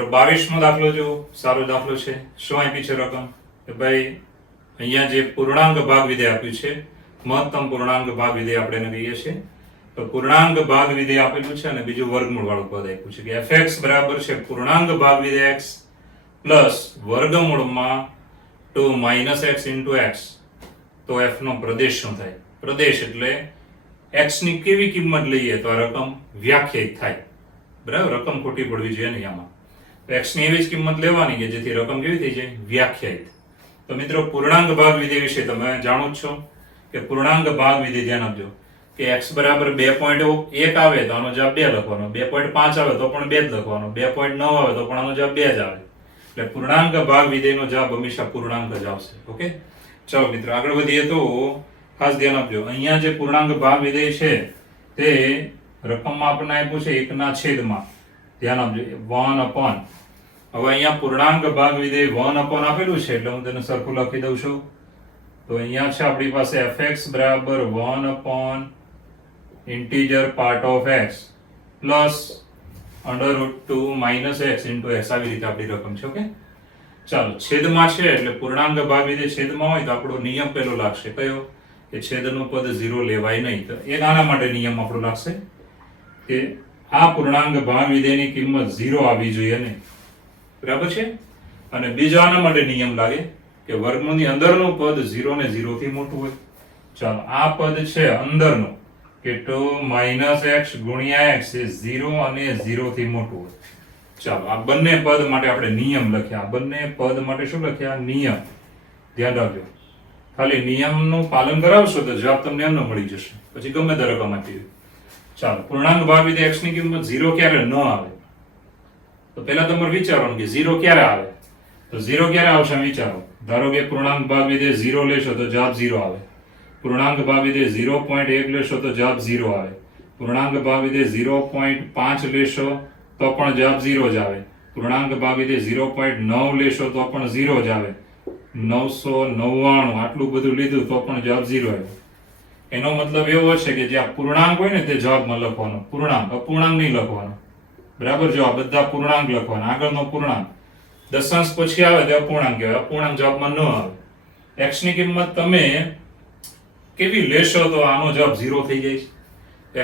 મિત્રો 22મો દાખલો જો સારો દાખલો છે. શું આપી છે રકમ કે ભાઈ અહીંયા જે પૂર્ણાંક ભાગ વિધેય આપ્યું છે, મહત્તમ પૂર્ણાંક ભાગ વિધેય આપણે એને કહીએ છીએ. તો પૂર્ણાંક ભાગ વિધેય આપેલું છે અને બીજું વર્ગમૂળ વાળું પદ આપ્યું છે કે fx બરાબર છે પૂર્ણાંક ભાગ વિધેય x પ્લસ વર્ગમૂળમાં 2 - x into x. તો f નો પ્રદેશ શું થાય? પ્રદેશ એટલે x ની કેવી કિંમત લઈએ તો આ રકમ વ્યાખ્યાયિત થાય. બરાબર, રકમ ખોટી પડવી જોઈએ નહીં આમાં. તો x ની એવી જ કિંમત લેવાની કે જેથી રકમ કેવી થઈ જાય? વ્યાખ્યાયિત. તો મિત્રો પૂર્ણાંક ભાગ વિધેય વિશે તમે જાણો જ છો કે પૂર્ણાંક ભાગ વિધેય ધ્યાન આપજો કે x બરાબર 2.1 આવે તો આનો જવાબ 2 લખવાનો, 2.5 આવે તો પણ 2 જ લખવાનો, 2.9 આવે તો પણ આનો જવાબ 2 જ આવે. એટલે પૂર્ણાંક ભાગ વિધેયનો જવાબ હંમેશા પૂર્ણાંક જ આવશે. ઓકે, ચાલો મિત્રો આગળ વધીએ. તો ખાસ ધ્યાન આપજો, અહીંયા જે પૂર્ણાંક ભાગ વિધેય છે તે રકમમાં આપણને આપ્યું છે 1/. ધ્યાન આપજો 1/. હવે અહીંયા પૂર્ણાંક ભાગ વિધેય 1/ આપેલું છે એટલે હું તેને સરખું લખી દઉં છું. તો અહીંયા છે આપણી પાસે fx બરાબર 1/ integer part of x plus √2 - x into x. આવી રીતે આપણી રકમ છે. ઓકે, ચાલો છેદમાં છે એટલે પૂર્ણાંક ભાગ વિધેય છેદમાં હોય તો આપણો નિયમ પેલો લાગશે. કયો? કે છેદનું પદ 0 લેવાય નહીં. તો એક આના માટે નિયમ આપણો લાગશે કે આ પૂર્ણાંક ભાગ વિધેયની કિંમત 0 આવી જોઈએ નહીં. બરાબર છે. અને બીજો આના માટે નિયમ લાગે કે વર્ગમૂળની અંદરનું પદ 0 ને 0 થી મોટું હોય. ચાલો આ પદ છે અંદરનું કે 2 - x ગુણ્યા x એ 0 અને 0 થી મોટું હોય. ચાલો આ બંને પદ માટે આપણે નિયમ લખ્યા. આ બંને પદ માટે શું લખ્યા? નિયમ. ધ્યાન રાખજો, ખાલી નિયમનું પાલન કરાવશો તો જવાબ તમને એમનો મળી જશે, પછી ગમે તે રકમ આપી. ચાલો પૂર્ણાંક ભાગ વિધેય x ની કિંમત 0 ક્યારે ન આવે તો પહેલા તમારે વિચારવાનું કે 0 ક્યારે આવે. તો 0 ક્યારે આવશે વિચારો. ધારો કે પૂર્ણાંક ભાગ વિધેય 0 લેશો તો જવાબ 0 આવે. પૂર્ણાંક ભાગ વિધેય 0.1 લેશો તો જવાબ 0 આવે. પૂર્ણાંક ભાગ વિધેય 0.5 લેશો તો પણ જવાબ 0 જ આવે. પૂર્ણાંક ભાગ વિધેય 0.9 લેશો તો પણ 0 જ આવે. 999 આટલું બધું લીધું તો પણ જવાબ 0 આવ્યો. એનો મતલબ એવો છે કે જે આ પૂર્ણાંક હોય ને તે જવાબમાં લખવાનો, પૂર્ણાંક, અપૂર્ણાંક નહીં લખવાનો. બરાબર, જો આ બધા પૂર્ણાંક લખવાના. આગળનો પૂર્ણાંક દશાંશ પછી આવે તો અપૂર્ણાંક કહેવાય, અપૂર્ણાંક જવાબમાં ન આવે. x ની કિંમત તમે કેવી લેશો તો આનો જવાબ 0 થઈ જાય છે.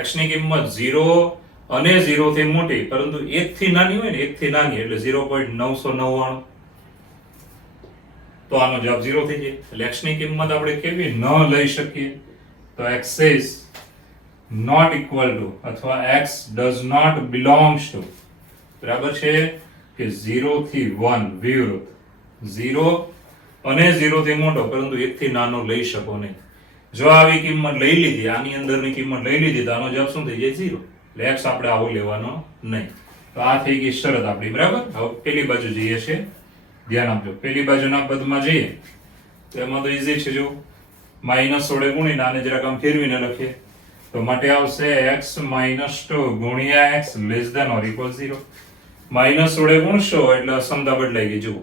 x ની કિંમત 0 અને 0 થી મોટી, પરંતુ 1 થી નાની હોય ને, 1 થી નાની એટલે 0.999 તો આનો જવાબ 0 થઈ જાય. એટલે x ની કિંમત આપણે કેવી ન લઈ શકીએ તો x is not equal to અથવા x does not belongs to. બરાબર છે કે 0 થી 1 વિરુદ્ધ 0 અને 0 થી મોટો પરંતુ 1 થી નાનો લઈ શકો નહીં. જો આવી કિંમત લઈ લીધી, આની અંદરની કિંમત લઈ લીધી તો આનો જવાબ શું થઈ જાય? 0. એટલે x આપણે આવો લેવાનો નહીં. તો આ થઈ ગઈ શરત આપણી. બરાબર, હવે પેલી બાજુ જઈએ છે. ધ્યાન આપજો, પેલી બાજુના પદમાં જઈએ તો એમાં તો ઈઝી છે. જો માઈનસ વડે ગુણીને આને જરાક આમ ફેરવીને લખીએ તો માટે આવશે x - 2 ગુણ્યા x less than or equal 0. Minus વડે ગુણશો એટલે અસમતા બદલાઈ ગઈ. જુઓ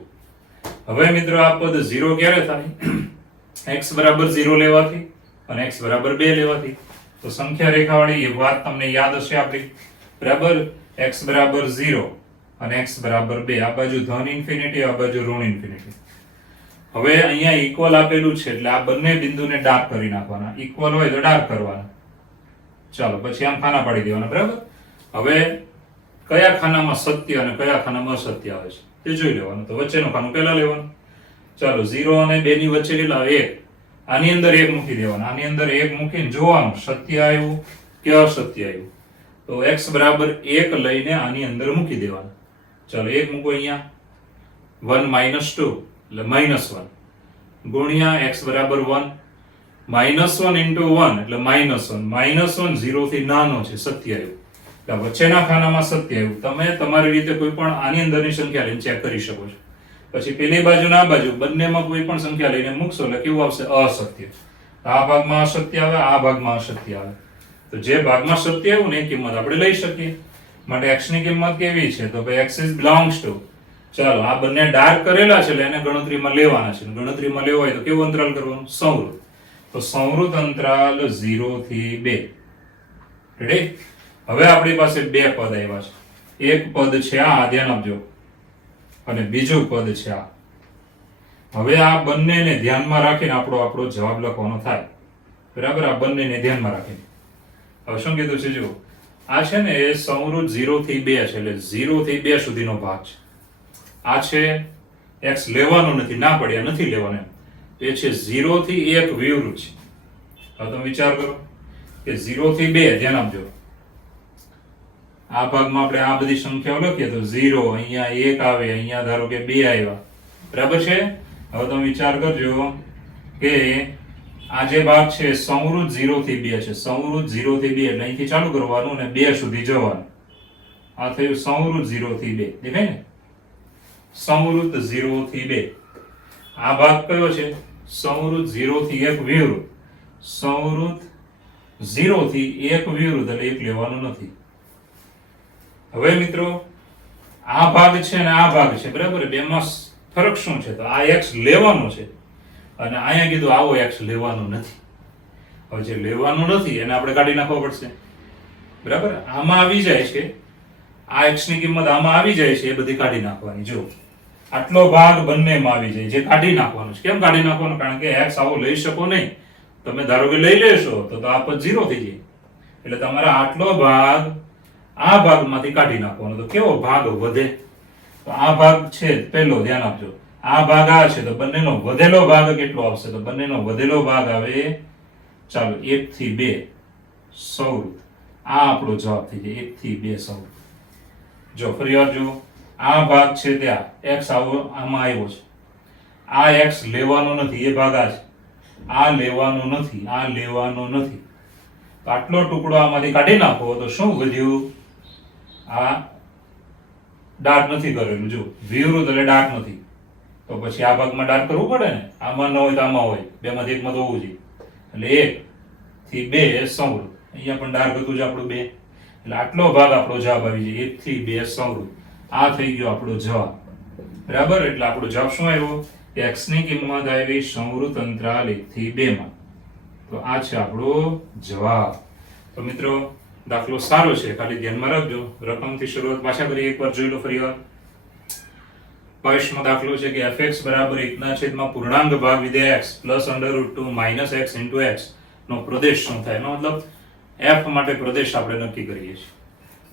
હવે મિત્રો આ પદ 0 ક્યારે થાય? x બરાબર 0 લેવાથી અને x બરાબર 2 લેવાથી. તો સંખ્યા રેખાવાળી એ વાત તમને યાદ હશે આપણી. બરાબર, x બરાબર 0 અને x બરાબર 2. આ બાજુ ધન ઇન્ફિનિટી, આ બાજુ ઋણ ઇન્ફિનિટી. હવે અહીંયા ઇક્વલ આપેલું છે એટલે આ બંને બિંદુને ડાર્ક કરી નાખવાના. ઇક્વલ હોય તો ડાર્ક કરવાના. ચાલો પછી આમ ખાના પાડી દેવાના. બરાબર, હવે કયા ખાનામાં સત્ય અને કયા ખાનામાં અસત્ય આવે છે તે જોઈ લેવાનું. તો વચ્ચેનું ખાનું પહેલા લેવાનું. ચાલો 0 અને 2 ની વચ્ચે કેટલા? 1. આની અંદર 1 મૂકી દેવાના. આની અંદર 1 મૂકીને જોવાનું સત્ય આવ્યું કે અસત્ય આવ્યું. તો x બરાબર 1 લઈને આની અંદર મૂકી દેવાના. ચાલો 1 મૂકો અહીંયા. 1 - 2 એટલે -1 ગુણ્યા x બરાબર 1. -1 into 1 એટલે -1. -1 0 થી નાનો છે, સત્ય આવ્યું. એટલે વચ્ચેના ખાનામાં સત્ય આવ્યું. તમે તમારી રીતે કોઈ પણ આની અંદરની સંખ્યા લઈને ચેક કરી શકો છો. પછી પેલી બાજુ ના બાજુ બંનેમાં કોઈ પણ સંખ્યા લઈને મૂકશો એટલે કેવું આવશે? અસત્ય. આ ભાગમાં અસત્ય આવે, આ ભાગમાં અસત્ય આવે. તો જે ભાગમાં સત્ય આવ્યું ને એ કિંમત આપણે લઈ શકીએ. માટે x ની કિંમત કેવી છે? તો ભાઈ x is belongs to. ચાલો આ બંને ડાર્ક કરેલા છે એટલે એને ગણતરીમાં લેવાના છે. ગણતરીમાં લેવા હોય તો કેવું અંતરાલ કરવાનું? સંવૃત. તો સંવૃત અંતરાલ 0 થી 2. રેડી? હવે આપણી પાસે બે પદ આવ્યા છે. એક પદ છે આ, ધ્યાન આપજો, અને બીજું પદ છે આ. હવે આ બંનેને ધ્યાનમાં રાખીને આપણો જવાબ લખવાનો થાય. બરાબર, આ બંનેને ધ્યાનમાં રાખીને હવે શું કીધું છે જો, આ છે ને એ સંવૃત 0 થી 2 છે, એટલે 0 થી 2 સુધીનો ભાગ છે. આ છે x લેવાનું નથી, ના પડ્યા નથી લેવાનું એમ. એ છે 0 થી 1 વિવૃત છે. હવે તમે વિચાર કરો કે 0 થી 2, ધ્યાન આપજો, આ ભાગમાં આપણે આ બધી સંખ્યાઓ લખીએ તો 0, અહીંયા 1 આવે, અહીંયા ધારો કે 2 આવ્યા. બરાબર છે. હવે તમે વિચાર કરજો કે આ જે ભાગ છે સંવૃત 0 થી 2 છે. સંવૃત 0 થી 2 એટલે અહીંથી ચાલુ કરવાનું અને 2 સુધી જવાનું. આ થયું સંવૃત 0 થી 2. દેખાય ને? સંવૃત 0 થી 2. આ ભાગ કયો છે? સંવૃત 0 થી 1 વિવૃત. સંવૃત 0 થી 1 વિવૃત એટલે 1 લેવાનું નથી. હવે મિત્રો આ ભાગ છે ને આ ભાગ છે, બરાબર, બેમાં ફરક શું છે? તો આ x લેવાનો છે અને અહીંયા કીધું આવો x લેવાનો નથી. હવે જે લેવાનું નથી એને આપણે કાઢી નાખવો પડશે. બરાબર, આમાં આવી જાય છે, આ x ની કિંમત આમાં આવી જાય છે, એ બધી કાઢી નાખવાની. જો આટલો ભાગ બંનેમાં આવી જાય, જે કાઢી નાખવાનો છે. કેમ કાઢી નાખવાનો? કારણ કે x આવો લઈ શકો નહીં. તમે ધારો કે લઈ લેશો તો આ પદ 0 થઈ જાય. એટલે તમારે આટલો ભાગ આ ભાગમાંથી કાઢી નાખવાનો. તો કેવો ભાગ વધે? તો આ ભાગ છે પહેલો, ધ્યાન આપજો, આ ભાગ આ છે, તો બંનેનો વધેલો ભાગ કેટલો આવશે? તો બંનેનો વધેલો ભાગ આવે, ચાલો, 1 થી 2 સંવૃત. આ આપણો જવાબ થઈ જાય, 1 થી 2 સંવૃત. જો ફરી વાર જો, આ ભાગ છે ત્યાં x આમાં આવ્યો છે, આ x લેવાનો નથી, એ ભાગ આ છે, આ લેવાનો નથી, આ લેવાનો નથી. તો આટલો ટુકડો આમાંથી કાઢી નાખો તો શું વધ્યું? આ ડાર્ક નથી કરેલું. જો વિવૃત એટલે ડાર્ક નથી, તો પછી આ ભાગમાં ડાર્ક કરવું પડે ને. આમાં ન હોય તો આમાં હોય, બેમાંથી એકમાં તો હોવું જોઈએ. એટલે 1 થી 2 સંવૃત. અહીંયા પણ ડાર્ક હતું જ આપણું 2, એટલે આટલો ભાગ આપણો જવાબ આવી જાય, 1 થી 2 સંવૃત. આ થઈ ગયો આપણો જવાબ. બરાબર, એટલે આપણો જવાબ શું આવ્યો? x ની કિંમત આવી સંવૃત અંતરાલ 1 થી 2 માં. તો આ છે આપણો જવાબ. તો મિત્રો દાખલો સારો છે, ખાલી ધ્યાનમાં રાખજો. રકમથી શરૂઆત પાછા કરીએ, એકવાર જોઈ લો ફરી વાર. 22 દાખલો છે કે fx બરાબર 1/, પૂર્ણાંક ભાગ વિધેય x plus √2 - x into x નો પ્રદેશ શું થાય? એનો મતલબ f માટે પ્રદેશ આપણે નક્કી કરીએ છીએ.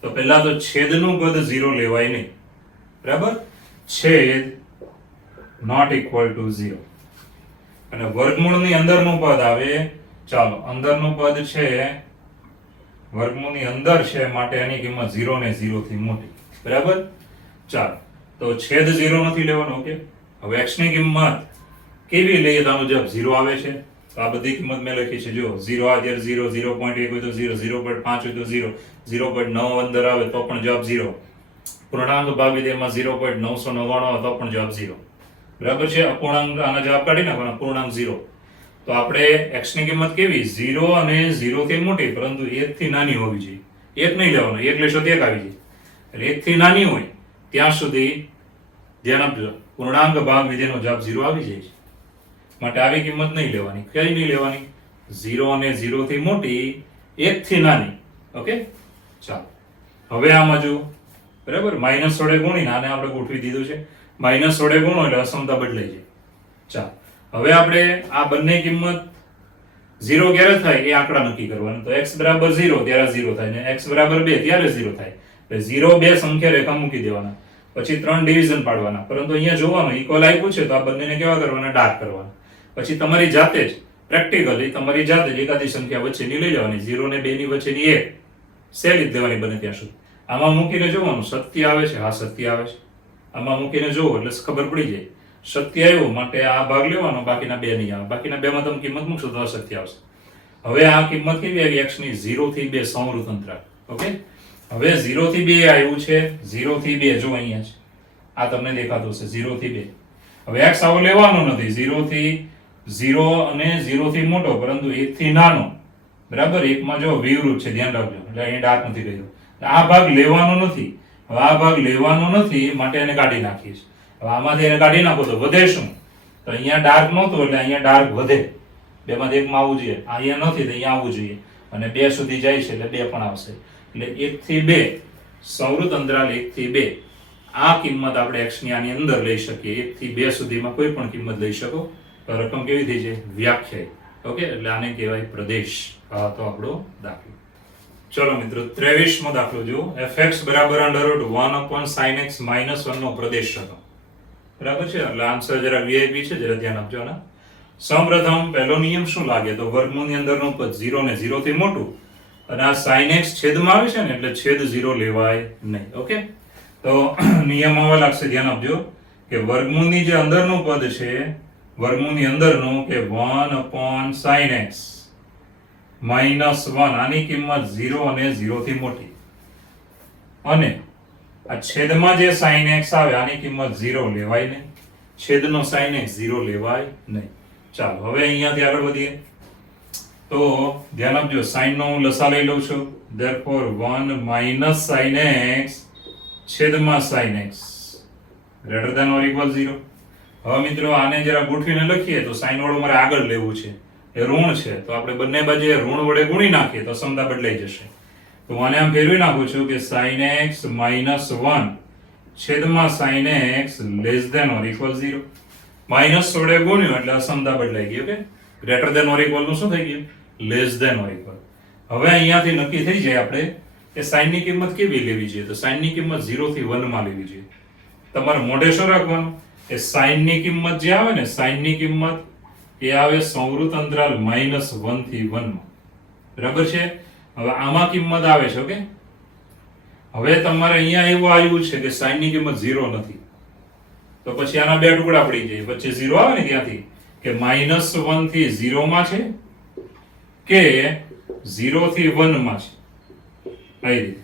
તો પહેલા તો છેદનું પદ 0 લેવાય નહીં. બરાબર, છેદ નોટ ઇક્વલ ટુ 0. અને વર્ગમૂળની અંદરનું પદ આવે, ચાલો, અંદરનું પદ છે, વર્ગમૂળની અંદર છે, માટે એની કિંમત 0 ને 0 થી મોટી. બરાબર, ચાલો, તો છેદ 0 નથી લેવાનો. ઓકે, હવે x ની કિંમત કેવી લઈએ તો આનો જવાબ 0 આવે છે. તો આ બધી કિંમત મેં લખી છે. જો 0 આ જ્યારે 0, 0.1 હોય તો 0, 0.5 હોય તો 0, 0.9 અંદર આવે તો પણ જવાબ 0. પૂર્ણાંક ભાગ વિધેયમાં 0.999 આવે તો પણ જવાબ 0. બરાબર છે. અપૂર્ણાંક આના જવાબ કાઢી નાખવાના, પૂર્ણાંક 0. તો આપણે x ની કિંમત કેવી? 0 અને 0 થી મોટી, પરંતુ 1 થી નાની હોવી જોઈએ. 1 નહીં લેવાનો, 1 લેશો તો 1 આવી જાય. એટલે 1 થી નાની હોય ત્યાં સુધી ધ્યાન આપજો, પૂર્ણાંક ભાગ વિધેયનો જવાબ 0 આવી જાય છે. માટે આવી કિંમત નહીં લેવાની. કઈ નહીં લેવાની? 0 અને 0 થી મોટી, 1 થી નાની. ઓકે, ચાલો, હવે આમાં જો, બરાબર, માઇનસ વડે ગુણીને આને આપણે ગોઠવી દીધું છે. માઇનસ વડે ગુણો એટલે અસમતા બદલાઈ જાય. ચાલો, હવે આપણે આ બંને કિંમત 0 ક્યારે થાય એ આંકડા નક્કી કરવાના. તો x બરાબર 0 ત્યારે 0 થાય, ને x બરાબર 2 ત્યારે 0 થાય. એટલે 0, 2 સંખ્યા રેખા મૂકી દેવાના, પછી 3 ડિવિઝન પાડવાના. પરંતુ અહીંયા જોવાનું ઇક્વલ આપ્યું છે તો આ બંનેને કેવા કરવાના? ડાર્ક કરવાના. પછી તમારી જાતે જ પ્રેક્ટિકલી તમારી જાતે જ એકાદી સંખ્યા વચ્ચેની લઈ લેવાની, 0 ને 2 ની વચ્ચેની એક સેલી જ દેવાની બને ત્યાં સુધી. આમાં મૂકીને જોવાનું સત્ય આવે છે, હા સત્ય આવે છે. આમાં મૂકીને જોવો એટલે ખબર પડી જાય સત્ય આવ્યું, માટે આ ભાગ લેવાનો, બાકીના 2 નહીં આવે. બાકીના 2 માં તમે કિંમત મૂકશો તો અસત્ય આવશે. હવે આ કિંમત કેવી આવી? x ની 0 થી 2 સંવૃત અંતરાલ. ઓકે, હવે 0 થી 2 આવ્યું છે, 0 થી 2 જો અહીંયા છે, આ તમને દેખાતું હશે, 0 થી 2. હવે x આવો લેવાનો નથી, 0 થી 0 અને 0 થી મોટો, પરંતુ 1 થી નાનો. બરાબર, એકમાં જો વિવૃત છે, ધ્યાન રાખજો, એટલે અહીં ડાર્ક નથી કહ્યું. આ ભાગ લેવાનો નથી. હવે આ ભાગ લેવાનો નથી, માટે એને કાઢી નાખીએ છીએ. હવે આમાંથી એને કાઢી નાખો તો વધે શું? તો અહીંયા ડાર્ક નહોતું એટલે અહીંયા ડાર્ક વધે. બેમાંથી એકમાં આવવું જોઈએ, અહીંયા નથી તો અહીંયા આવવું જોઈએ, અને 2 સુધી જાય છે એટલે 2 પણ આવશે. એટલે 1 થી 2 સંવૃત અંતરાલ 1 થી 2 આ કિંમત આપણે x ની આની અંદર લઈ શકીએ. 1 થી 2 સુધીમાં કોઈ પણ કિંમત લઈ શકો તો રકમ કેવી થઈ જાય? વ્યાખ્યાયિત. ઓકે, એટલે આને કહેવાય પ્રદેશ. આ તો આપણો દાખલો. ચલો મિત્રો 23મો દાખલો જુઓ. fx બરાબર √1 sin x - 1 નો પ્રદેશ હતો. બરાબર છે? એટલે આન્સર જરા VIP છે, જરા ધ્યાન આપજો ને. સૌપ્રથમ પહેલો નિયમ શું લાગે તો વર્ગમૂળની અંદરનું પદ 0 ને 0 થી મોટું અને આ sin x છેદમાં આવે છે ને એટલે છેદ 0 લેવાય નહીં. ઓકે, તો નિયમ આવા લાગશે, ધ્યાન આપજો કે વર્ગમૂળની જે અંદરનું પદ છે, વર્ગમૂળની અંદરનું કે 1 sin x -1 આની કિંમત 0 અને 0 થી મોટી અને આ છેદમાં જે sin x આવે આની કિંમત 0 લેવાય નહીં. છેદનો sin x 0 લેવાય નહીં. ચાલો હવે અહીંયાથી આગળ વધીએ તો ધ્યાન આપજો, sin નો હું લસા લઈ લઉં છું. therefore 1 - sin x છેદમાં sin x greater than or equal 0. હવે મિત્રો આને જરા ગોઠવીને લખીએ તો sin વાળું મારે આગળ લેવું છે, એ ઋણ છે તો આપણે બંને બાજુએ ઋણ વડે ગુણી નાખીએ તો સમતા બદલાઈ જશે. તો આને આમ ફેરવી નાખું છું કે sin x - 1 છેદમાં sin x less than or equal 0. Minus વડે ગુણ્યું એટલે અસમતા બદલાઈ ગઈ. Okay, greater than or equal નું શું થઈ ગયું? Less than or equal. હવે અહીંયાથી નક્કી થઈ જાય આપણે કે sin ની કિંમત કેવી લેવી જોઈએ તો sin ની કિંમત 0 થી 1 માં લેવી જોઈએ. તમારે મોઢે શું રાખવાનું કે sin ની કિંમત જે આવે ને, sin ની કિંમત એ આવે સંવૃત અંતરાલ -1 થી 1 માં. બરાબર છે? હવે આમાં કિંમત આવે છે. ઓકે, હવે તમારે અહીંયા એવું આવ્યું છે કે sin ની કિંમત 0 નથી તો પછી આના બે ટુકડા પડી જાય. વચ્ચે 0 આવે ને ત્યાંથી કે -1 થી 0 માં છે કે 0 થી 1 માં છે. આવી રીતે.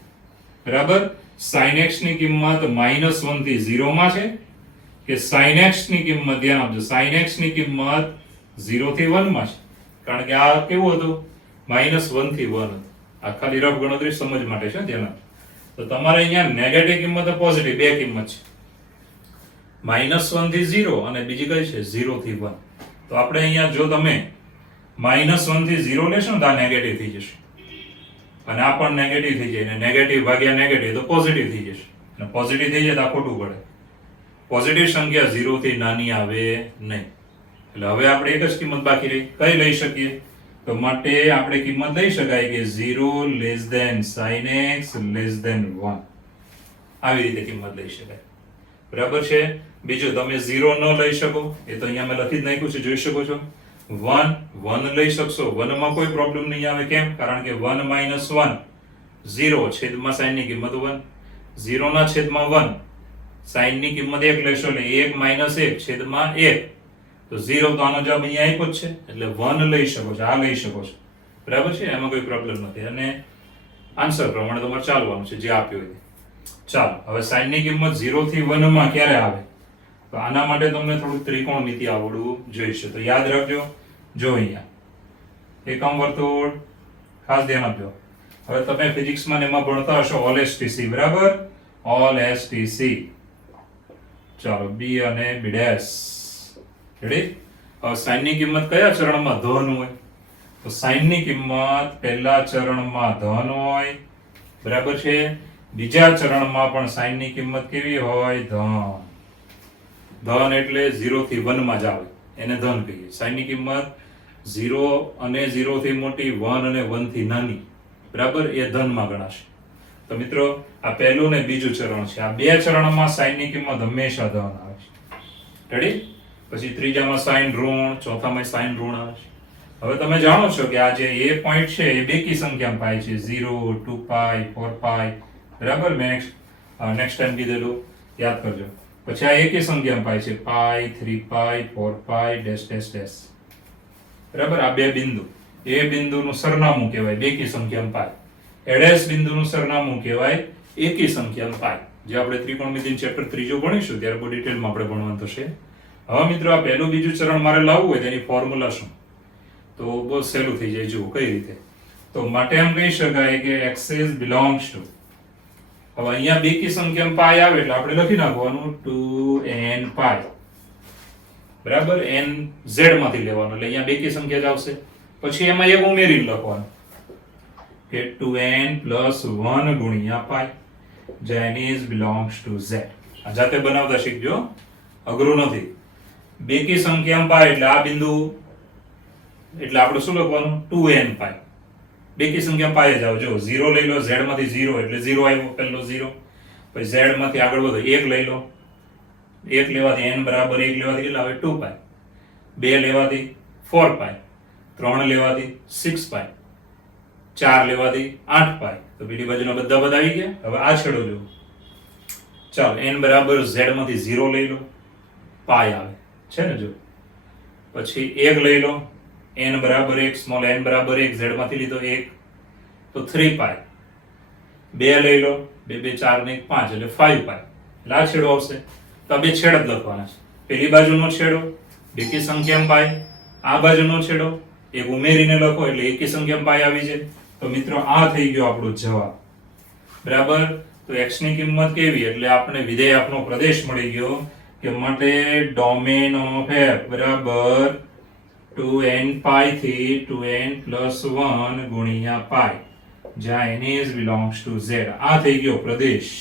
બરાબર? sin x ની કિંમત -1 થી 0 માં છે કે sin x ની કિંમત, ધ્યાન આપજો, sin x ની કિંમત 0 થી 1 માં છે. કારણ કે આ કેવું હતું? -1 થી 1 હતું. આ ખાલી રફ ગણતરી સમજ માટે છે, ધ્યાન આપજો. તો તમારે અહીંયા નેગેટિવ કિંમત અને પોઝિટિવ બે કિંમત છે. -1 થી 0 અને બીજી કઈ છે? 0 થી 1. તો આપણે અહીંયા જો તમે -1 થી 0 લેશો ને તો આ નેગેટિવ થઈ જશે અને આ પણ નેગેટિવ થઈ જાય, ને નેગેટિવ ભાગ્યા નેગેટિવ તો પોઝિટિવ થઈ જશે, અને પોઝિટિવ થઈ જાય તો આ ખોટું પડે. પોઝિટિવ સંખ્યા 0 થી નાની આવે નહીં. એટલે હવે આપણે એક જ કિંમત બાકી રહી. કઈ લઈ શકીએ તો માટે આપણે કિંમત લઈ શકાય કે 0 less than sin x less than 1. આવી રીતે કિંમત લઈ શકાય. બરાબર છે? બીજું તમે 0 ન લઈ શકો, એ તો અહીંયા મેં લખી જ નાખ્યું છે, જોઈ શકો છો. 1 લઈ શકશો, 1 માં કોઈ પ્રોબ્લેમ નહીં આવે. કેમ? કારણ કે 1 - 1 0 છેદમાં sin ની કિંમત 1, 0 ના છેદમાં 1 sin ની કિંમત 1 લેશો એટલે 1 - 1 છેદમાં 1 તો 0. તો આનો જવાબ અહીંયા આપ્યો જ છે એટલે 1 લઈ શકો છો, આ લઈ શકો છો. બરાબર છે? એમાં કોઈ પ્રોબ્લેમ નથી અને આન્સર પ્રમાણે તમારે ચાલવાનું છે જે આપ્યો હોય. ચાલો હવે sin ની કિંમત 0 થી 1 માં ક્યારે આવે તો આના માટે તમને થોડું ત્રિકોણમિતિ આવડવું જોઈશે. તો યાદ રાખજો, જો અહીંયા એકમ વર્તુળ ખાસ ધ્યાન આપજો. હવે તમે ફિઝિક્સમાં એમાં ભણતા હશો ઓલ STC. બરાબર? All STC. ચાલો B અને B ડેશ. રેડી? હવે sin ની કિંમત કયા ચરણમાં ધન હોય તો sin ની કિંમત પહેલા ચરણમાં ધન હોય. બરાબર છે? બીજા ચરણમાં પણ sin ની કિંમત કેવી હોય? ધન. ધન એટલે 0 થી 1 માં જ આવે, એને ધન કહીએ. sin ની કિંમત 0 અને 0 થી મોટી, 1 અને 1 થી નાની. બરાબર? એ ધનમાં ગણાશે. તો મિત્રો આ પહેલું ને બીજું ચરણ છે. આ બે ચરણમાં sin ની કિંમત હંમેશા ધન આવે છે. રેડી? પછી ત્રીજામાં sin ઋણ, ચોથામાં sin ઋણ આવે છે. હવે તમે જાણો છો કે આ જે a પોઈન્ટ છે એ બેકી સંખ્યામાં પાય છે, 0, 2π, 4π. બરાબર? મેં નેક્સ્ટ ટાઈમ કીધેલું, યાદ કરજો. પછી આ એકી સંખ્યામાં પાય છે, π, 3π, 4π ડેશ ડેશ ડેશ. બરાબર? આ બે બિંદુ, એ બિંદુનું સરનામું કહેવાય બેકી સંખ્યામાં પાય. એડેસ બિંદુનું સરનામું કહેવાય એકી સંખ્યામાં પાય. જે આપણે ત્રિકોણમિતિનું ચેપ્ટર 3 ભણીશું ત્યારે બહુ ડિટેલમાં આપણે ભણવાનું થશે. હવે મિત્રો આ પહેલું બીજું ચરણ મારે લાવવું હોય તેની ફોર્મ્યુલા શું તો બહુ સહેલું થઈ જાય. જુઓ કઈ રીતે. તો માટે એમ કહી શકાય કે એક્સિસ બિલોંગ્સ ટુ, હવે અહીંયા બેકી સંખ્યામાં પાય આવે એટલે આપણે લખી નાખવાનું 2n પાય. બરાબર? n z માંથી લેવાનું એટલે અહીંયા બેકી સંખ્યા જ આવશે. પછી એમાં એક ઉમેરીને લખવાનું કે 2n + 1 ગુણ્યા પાય, જેન ઇઝ બિલોંગ્સ ટુ z. આ જાતે બનાવતા શીખજો, અઘરું નથી. બેકી સંખ્યામાં પાય એટલે આ બિંદુ, એટલે આપણે શું લખવાનું 2n પાય. બેકી સંખ્યામાં પાય જ આવો. જો 0 લઈ લો, z માંથી 0 એટલે 0 આવ્યો, પહેલો 0. પછી z માંથી આગળ વધો 1 લઈ લો, 1 લેવાથી n બરાબર 1 લેવાથી કેટલા આવે 2 પાય, 2 લેવાથી 4 પાય, 3 લેવાથી 6 પાય, 4 લેવાથી 8 પાય. તો બીજી બાજુના બધા પદ આવી ગયા. હવે આ છેડો જો, ચાલો n બરાબર z માંથી 0 લઈ લો, પાય આવે છે ને. જો પછી 1 લઈ લો, n બરાબર 1, સ્મોલ n બરાબર 1, z માંથી લીધો 1 તો 3 પાય. 2 લઈ લો, 2 2 4 ને 1 5 એટલે 5 પાય. એટલે આ છેડો આવશે. તો આ બે છેડ જ લખવાના છે. પેલી બાજુનો છેડો બેકી સંખ્યામાં પાય, આ બાજુનો છેડો એક ઉમેરીને લખો એટલે એકી સંખ્યામાં પાય આવી જાય. તો મિત્રો આ થઈ ગયો આપણો જવાબ. બરાબર. તો x ની કિંમત કેવી, એટલે આપણે વિધેય આપનો પ્રદેશ મળી ગયો કે માટે ડોમેન ઓફ f બરાબર 2n પાય થી 2n પ્લસ 1 ગુણ્યા પાય, જ્યાં n is belongs to z. આ થઈ ગયો પ્રદેશ.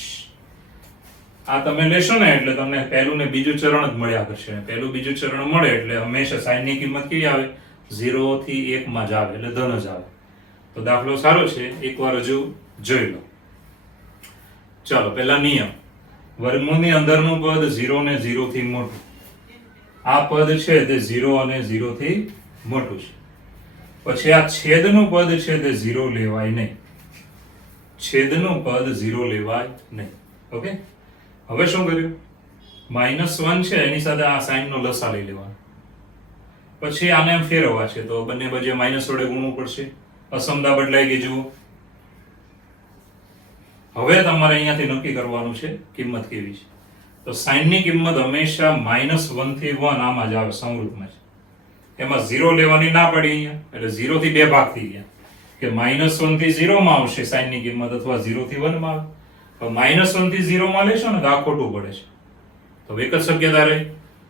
આ તમે લેશો ને એટલે તમને પહેલું ને બીજું ચરણ જ મળ્યા કરશે. પહેલું બીજું ચરણ મળે એટલે હંમેશા sin ની કિંમત કેવી આવે, 0 થી 1 માં જ આવે, એટલે ધન જ આવે. તો દાખલો સારો છે, એકવાર હજુ જોઈ લો. ચાલો પહેલા નિયમ. વર્ગમૂળની અંદરનું પદ 0 ને 0 થી મોટું. આ પદ છે તે 0 અને 0 થી મોટું છે. પછી આ છેદનું પદ છે તે 0 લેવાય નહીં. છેદનું પદ 0 લેવાય નહીં. ઓકે. હવે શું કર્યું, -1 છે એની સાથે આ સાઈન નો લસા લઈ લેવાનો. પછી આને એમ ફેરવવા છે તો બંને બાજુ માઈનસ વડે ગુણવું પડશે. અસમતા બદલાઈ ગઈ. જુઓ હવે તમારે અહીંયાથી નક્કી કરવાનું છે કિંમત કેવી છે. તો સાઈન ની કિંમત હંમેશા -1 થી 1 આમાં જ આવે, સંવૃતમાં છે. એમાં 0 લેવાની ના પડી અહીંયા, એટલે 0 થી 2 ભાગ થઈ ગયા કે -1 થી 0 માં આવશે સાઈન ની કિંમત, અથવા 0 થી 1 માં આવે. તો -1 થી 0 માં લેશો ને તો આ ખોટું પડે છે. તો એક જ શક્યતા રહે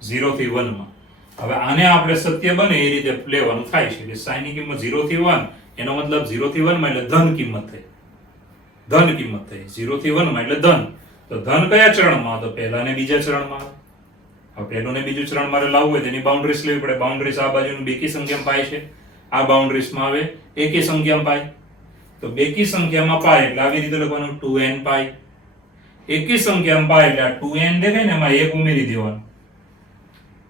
0 થી 1 માં. હવે આને આપણે સત્ય બને એ રીતે લેવાનું થાય છે કે સાઈન ની કિંમત 0 થી 1, એનો મતલબ 0 થી 1 માં એટલે ધન કિંમત થઈ. ધન કિંમત થઈ 0 થી 1 માં એટલે ધન. તો ધન કયા ચરણમાં, તો પહેલા ને બીજા ચરણમાં. હવે પહેલું ને બીજું ચરણ મારે લાવવું હોય તેની બાઉન્ડ્રીઝ લેવી પડે. બાઉન્ડ્રીઝ આ બાજુનું બેકી સંખ્યામાં પાય છે, આ બાઉન્ડ્રીઝમાં આવે એકી સંખ્યામાં પાય. તો બેકી સંખ્યામાં પાય એટલે આવી રીતે લખવાનું 2n પાય. એકી સંખ્યામાં પાય એટલે આ 2n દેખાય ને એમાં 1 ઉમેરી દેવાનું.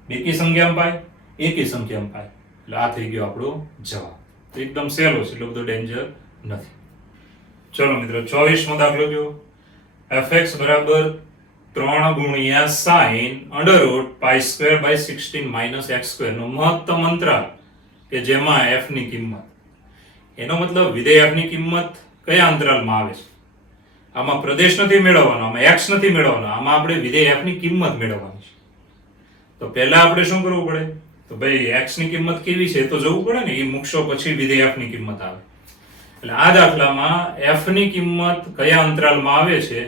બેકી સંખ્યામાં પાય, એકી સંખ્યામાં પાય, એટલે આ થઈ ગયો આપણો જવાબ. તો એકદમ સહેલો છે, એટલો બધો ડેન્જર નથી. ચલો મિત્રો 24મો દાખલો જો. fx બરાબર 3 ગુણ્યા sin √π² / 16 - x² નો મહત્તમ અંતરાલ કે જેમાં f ની કિંમત, એનો મતલબ વિધેય f ની કિંમત કયા અંતરાલમાં આવે છે. આમાં પ્રદેશ નથી મેળવવાનો, આમાં x નથી મેળવવાનો, આમાં આપણે વિધેય f ની કિંમત મેળવવાની છે. તો પહેલા આપણે શું કરવું પડે, તો ભાઈ x ની કિંમત કેવી છે તો જોવું પડે ને. એ મૂકશો પછી વિધેય f ની કિંમત આવે. એટલે આ દાખલામાં f ની કિંમત કયા અંતરાલમાં આવે છે,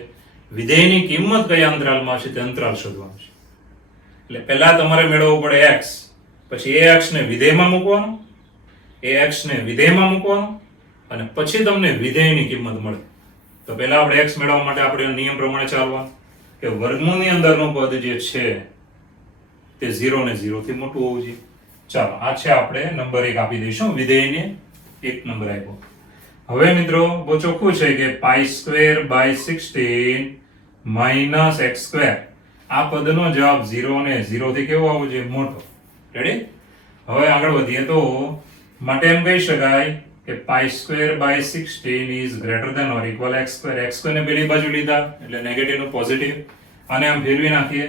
વિધેયની કિંમત કયા અંતરાલમાં છે તે અંતરાલ શોધવાનું છે. એટલે પહેલા તમારે મેળવવું પડે x, પછી એ x ને વિધેયમાં મૂકવાનો, એ x ને વિધેયમાં મૂકવાનો, અને પછી તમને વિધેયની કિંમત મળે. તો પહેલા આપણે x મેળવવા માટે આપણે નિયમ પ્રમાણે ચાલવાનું કે વર્ગમૂળની અંદરનું પદ જે છે તે 0 ને 0 થી મોટું હોવું જોઈએ. ચાલો આ છે, આપણે નંબર 1 આપી દઈશું, વિધેયને 1 નંબર આપ્યો. હવે મિત્રો બહુ ચોખ્ખું છે કે π² / 16 - x². આ પદનો જવાબ 0 ને 0 થી કેવો આવવો જોઈએ, મોટો. રેડી. હવે આગળ વધીએ તો માટે એમ કહી શકાય કે π² / 16 is greater than or equal x². x² ને પેલી બાજુ લીધા એટલે નેગેટિવ નું પોઝિટિવ, અને આમ ફેરવી નાખીએ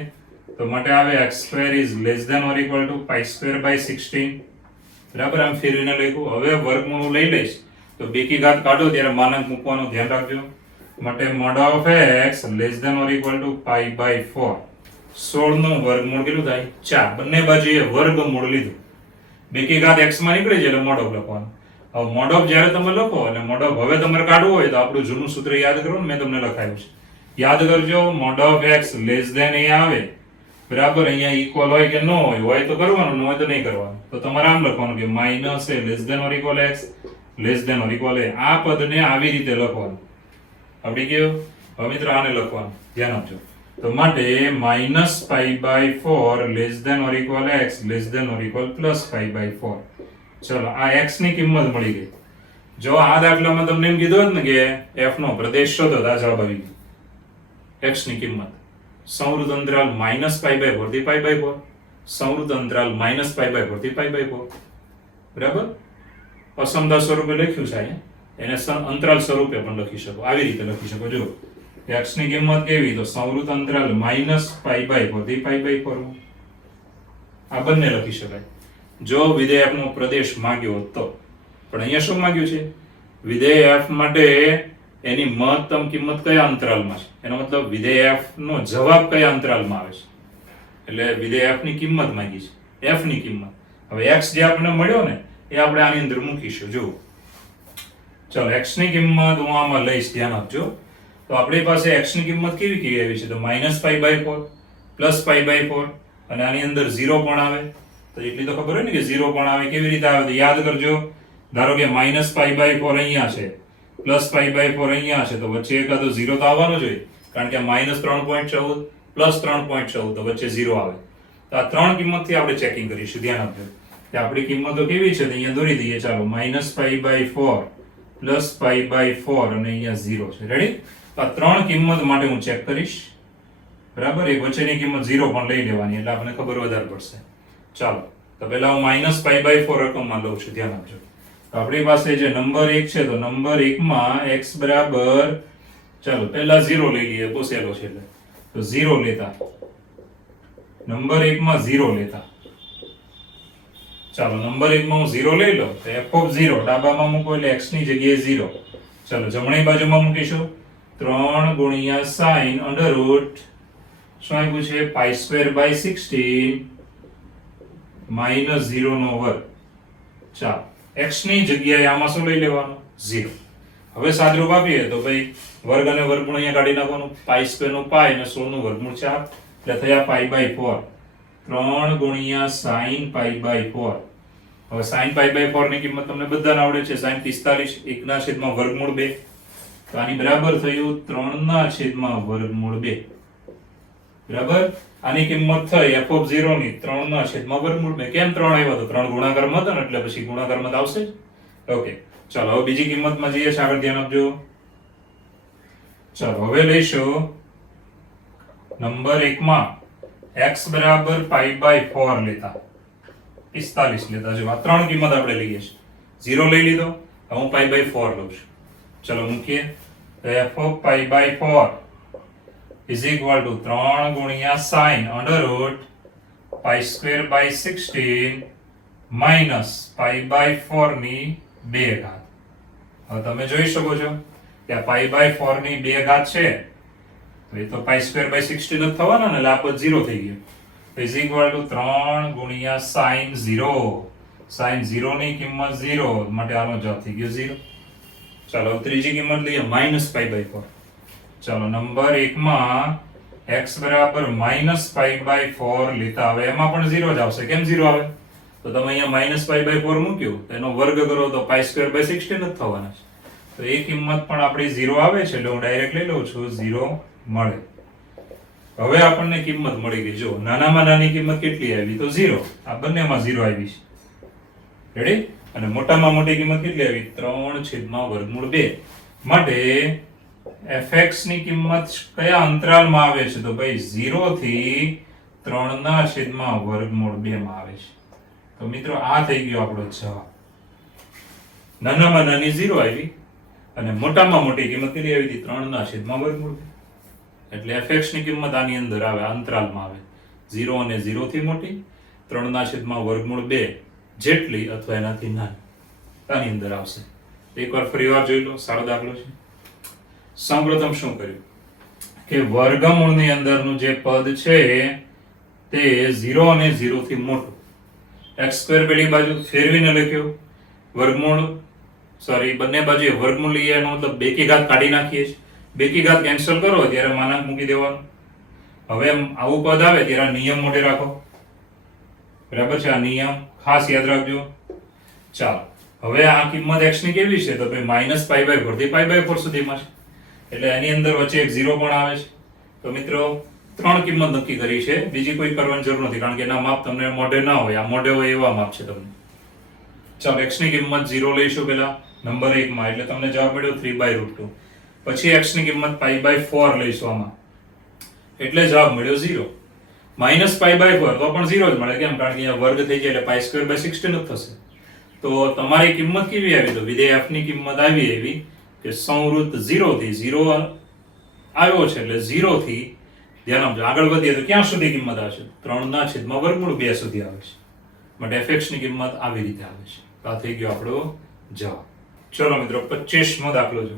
તો માટે આવે x² is less than or equal to π² / 16. બરાબર, આમ ફેરવીને લખ્યું. હવે વર્ગમૂળ લઈ લઈશ તો બેકી ઘાત કાઢો ત્યારે માનક મૂકવાનું ધ્યાન રાખજો. માટે mod of x less than or equal to π/4. 16 નું વર્ગમૂળ કેટલું થાય, 4. બંને બાજુએ વર્ગમૂળ લીધું, બેકી ઘાત x માં નીકળી જાય એટલે mod of લખવાનું. હવે mod of જ્યારે તમે લખો અને mod of હવે તમારે કાઢવું હોય તો આપણું જૂનું સૂત્ર યાદ કરો ને, મેં તમને લખાયું છે, યાદ કરજો. mod of x less than એ આવે, બરાબર. અહીંયા ઇક્વલ હોય કે ન હોય તો કરવાનું, ન હોય તો નહીં કરવાનું. તો તમારે આમ લખવાનું કે minus A less than or equal x less than or equal A. આ પદને આવી રીતે લખવાનું. આવડી ગયું. હવે મિત્રો આને લખવાનું, ધ્યાન આપજો. તો માટે -π/4 less than or equal x less than or equal +π/4. ચલો આ x ની કિંમત મળી ગઈ. જો આ દાખલામાં તમને એમ કીધું હોત ને કે f નો પ્રદેશ શોધો તો આ જવાબ આવી ગયો. x ની કિંમત સંવૃત અંતરાલ -π/4 થી π/4, સંવૃત અંતરાલ -π/4 થી π/4. બરાબર? અસમતા સ્વરૂપે લખ્યું છે અહીંયા. એને અંતરાલ સ્વરૂપે પણ લખી શકો. આવી રીતે લખી શકો. જો x ની કિંમત કેવી, તો સંવૃત અંતરાલ -π/4 થી π/4. આ બંને લખી શકાય. જો વિધેય f નો પ્રદેશ માંગ્યો હોત તો. પણ અહીંયા શું માંગ્યું છે? વિધેય f માટે એની મહત્તમ કિંમત કયા અંતરાલમાં છે, એનો મતલબ વિધેય f નો જવાબ કયા અંતરાલમાં આવે છે. એટલે વિધેય f ની કિંમત માંગી છે, f ની કિંમત. હવે x જે આપણને મળ્યો ને એ આપણે આની અંદર મૂકીશું. જુઓ, ચાલો x ની કિંમત હું આમાં લઈશ, ધ્યાન આપજો. તો આપણી પાસે x ની કિંમત કેવી કેવી આવી છે, તો -π/4 +π/4 અને આની અંદર 0 પણ આવે. તો એટલી તો ખબર હોય ને કે 0 પણ આવે. કેવી રીતે આવે તો યાદ કરજો. ધારો કે -π/4 અહીંયા છે, +π/4 અહીંયા છે, તો વચ્ચે એકાદો 0 તો આવવાનો જોઈએ, કારણ કે -3.14 +3.14 તો વચ્ચે 0 આવે. તો આ ત્રણ કિંમતથી આપણે ચેકિંગ કરીશું. ધ્યાન આપજો કે આપણી કિંમતો કેવી છે, તો અહીંયા દોરી દઈએ. ચાલો, -π/4 +π/4 અને અહીંયા 0 છે. રેડી? આ ત્રણ કિંમત માટે હું ચેક કરીશ. બરાબર? એક વચ્ચેની કિંમત 0 પણ લઈ લેવાની, એટલે આપણને ખબર વધારે પડશે. ચાલો, તો પહેલા હું -π/4 રકમમાં લઉં છું. ધ્યાન આપજો. તો આપણી પાસે જે નંબર 1 છે, તો નંબર 1 માં x બરાબર, ચાલો પહેલા 0 લઈ લઈએ, બહુ સહેલો છે. એટલે તો 0 લેતા, નંબર 1 માં 0 લેતા. ચાલો, નંબર 1 માં હું 0 લઈ લઉં તો f(0) ડાબામાં મૂકો એટલે x ની જગ્યાએ 0. ચાલો, જમણી બાજુમાં મૂકીશું 3 * sin √ શું આવ્યું છે, π²/16 -0 નો વર્ગ. ચાલો, x ની જગ્યાએ આમાં શું લઈ લેવાનું, 0. હવે સાદરૂપ આપીએ તો ભાઈ વર્ગ અને વર્ગમૂળ અહીંયા કાઢી નાખવાનું. π² નું π અને 16 નું વર્ગમૂળ 4 એટલે થયા π/4. 3 * sin π/4. હવે sin π/4 ની કિંમત તમને બધાને આવડે છે, sin 45 1/√2. તો આની બરાબર થયું 3/√2. બરાબર? આની કિંમત થઈ f(0) ની 3/√2. કેમ 3 આવ્યો, તો 3 ગુણાકારમાં હતો ને એટલે પછી ગુણાકારમાં આવશે જ. ઓકે, ચાલો હવે બીજી કિંમતમાં જઈએ છીએ. આગળ ધ્યાન આપજો. ચાલો, હવે લઈશું નંબર 1 માં x બરાબર π/4 લેતા, 45 લેતા. જો આ ત્રણ કિંમત આપણે લઈએ છીએ. 0 લઈ લીધો, હવે હું π/4 લઉં છું. ચલો મૂકીએ. તો f(π/4) is equal to 3 * sin √π²/16 -π/4 ની 2 ઘાત. હવે તમે જોઈ શકો છો કે આ π/4 ની 2 ઘાત છે, તો એ તો π²/16 જ થવાના ને, એટલે આ પદ 0 થઈ ગયું. is equal to 3 * sin 0. sin 0 ની કિંમત 0 માટે આનો જવાબ થઈ ગયો 0. ચાલો, ત્રીજી કિંમત લઈએ -π/4. ચાલો, નંબર 1 માં x બરાબર -π/4 લેતા. હવે એમાં પણ 0 જ આવશે. કેમ 0 આવે, તો તમે અહીંયા -π/4 મૂક્યું તો એનો વર્ગ કરો તો π²/16 જ થવાના છે. તો એ કિંમત પણ આપણી 0 આવે છે, એટલે હું ડાયરેક્ટ લઈ લઉં છું, 0 મળે. હવે આપણને કિંમત મળી ગઈ. જો નાનામાં નાની કિંમત કેટલી આવી, તો 0. આ બંનેમાં 0 આવી છે. રેડી? અને મોટામાં મોટી કિંમત કેટલી આવી, 3/√2. માટે fx ની કિંમત કયા અંતરાલમાં આવે છે, તો ભાઈ 0 થી 3/√2 માં આવે છે. તો મિત્રો આ થઈ ગયો આપણો જવાબ. નાનામાં નાની 0 આવી અને મોટામાં મોટી કિંમત કેટલી આવી હતી, 3/√2. એટલે fx ની કિંમત આની અંદર આવે, અંતરાલમાં આવે. 0 અને 0 થી મોટી, 3/√2 જેટલી અથવા એનાથી નાની આની અંદર આવશે. એકવાર ફરીવાર જોઈ લો, સારો દાખલો છે. સૌપ્રથમ શું કર્યું કે વર્ગમૂળની અંદરનું જે પદ છે તે 0 અને 0 થી મોટું, x² પેલી બાજુ ફેરવીને લખ્યો, વર્ગમૂળ બંને બાજુએ વર્ગમૂળ લઈએ, એનો મતલબ 2 કી ઘાત કાઢી નાખીએ છીએ. 2 કી ઘાત કેન્સલ કરો ત્યારે માનાંક મૂકી દેવાનું. હવે આવું પદ આવે ત્યારે નિયમ મોઢે રાખો. બરાબર છે? આ નિયમ ખાસ યાદ રાખજો. ચાલો, હવે આ કિંમત x ની કેવી છે, તો ભાઈ -π/4 થી π/4 સુધીમાં છે, એટલે એની અંદર વચ્ચે એક 0 પણ આવે છે. તો મિત્રો ત્રણ કિંમત નક્કી કરી છે, બીજી કોઈ કરવાની જરૂર નથી, કારણ કે એના માપ તમને મોઢે ના હોય, આ મોઢે હોય એવા માપ છે તમને. ચાલો x ની કિંમત 0 લઈશું પેલા નંબર 1 માં, એટલે તમને જવાબ મળ્યો 3/√2. પછી x ની કિંમત π/4 લઈશું આમાં, એટલે જવાબ મળ્યો 0. -π/4 તો પણ 0 જ મળે, કેમ? કારણ કે અહીંયા વર્ગ થઈ જાય એટલે π²/16 જ થશે. તો તમારી કિંમત કેવી આવી? તો વિધેય f ની કિંમત આવી એવી કે સંવૃત્ત 0 થી 0 આવ્યો છે, એટલે 0 થી ધ્યાન આપજો આગળ વધીએ તો ક્યાં સુધી કિંમત આવશે? 3/√2 સુધી આવે છે. માટે fx ની કિંમત આવી રીતે આવે છે. આ થઈ ગયો આપણો જવાબ. ચલો મિત્રો 25મો દાખલો જો.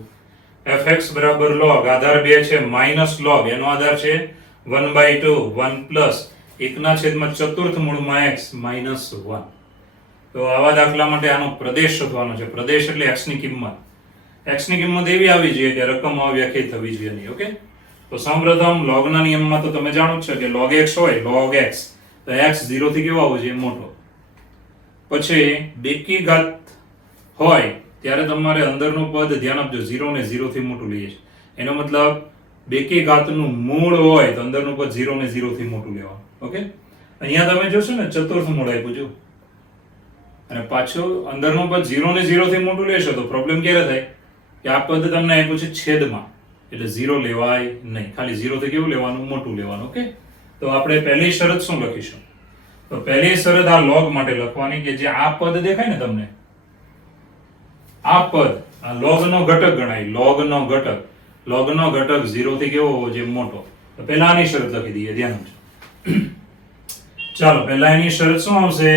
fx બરાબર log, આધાર 2 છે, માઇનસ log, એનો આધાર છે 1/2, 1 પ્લસ 1/4 x માઇનસ 1. તો આવા દાખલા માટે આનો પ્રદેશ શોધવાનો છે. પ્રદેશ એટલે x ની કિંમત. x ની કિંમત એવી આવી જોઈએ કે રકમમાં વ્યાખ્યાયિત થવી જોઈએ નહીં. ઓકે, તો સૌપ્રથમ લોગના નિયમમાં તો તમે જાણો જ છો કે log x હોય, log x, તો x 0 થી કેવો આવવો જોઈએ? મોટો. પછી બેકી ઘાત હોય ત્યારે તમારે અંદરનું પદ ધ્યાન આપજો 0 ને 0 થી મોટું લઈએ છે. એનો મતલબ બેકી ઘાતનું મૂળ હોય તો અંદરનું પદ 0 ને 0 થી મોટું લેવાનું. ઓકે, અહીંયા તમે જોશો ને ચતુર્થ મૂળ આપ્યું જો, અને પાછું અંદરનું પદ 0 ને 0 થી મોટું લેશો તો પ્રોબ્લેમ ક્યારે થાય કે આ પદ તમને આપ્યું છે છેદમાં, એટલે 0 લેવાય નહીં, ખાલી 0 થી કેવું લેવાનું? મોટું લેવાનું. ઓકે, તો આપણે પહેલી શરત શું લખીશું? તો પહેલી શરત આ log માટે લખવાની કે જે આ પદ દેખાય ને તમને, આ પદ આ log નો ઘટક ગણાય. log નો ઘટક 0 થી કેવો હોવો જોઈએ? મોટો. તો પહેલા આની શરત લખી દઈએ, ધ્યાન આપજો. ચાલો પહેલા એની શરત શું આવશે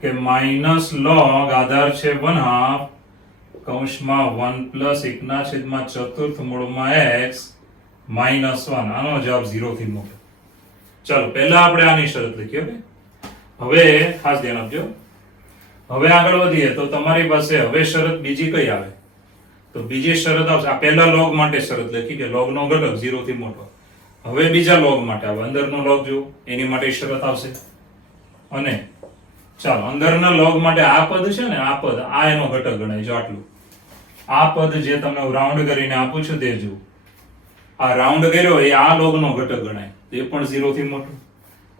કે માઇનસ log, આધાર છે 1/2, કૌંસમાં 1 પ્લસ 1/4 x માઇનસ 1. આનો જવાબ 0 થી મોટો. ચાલો પહેલા આપણે આની શરત લખીએ. હવે ખાસ ધ્યાન આપજો. હવે આગળ વધીએ તો તમારી પાસે હવે શરત બીજી કઈ આવે? તો બીજી શરત આવશે, આ પહેલા log માટે શરત લખી કે log નો ઘટક 0 થી મોટો. હવે બીજા log માટે આવે, અંદરનો log જો, એની માટે શરત આવશે. અને ચાલો અંદરના log માટે આ પદ છે ને, આ પદ આ એનો ઘટક ગણાય. જો આટલું આ પદ જે તમને રાઉન્ડ કરીને આપું છું તે જો, આ રાઉન્ડ કર્યો એ આ log નો ઘટક ગણાય, એ પણ 0 થી મોટું.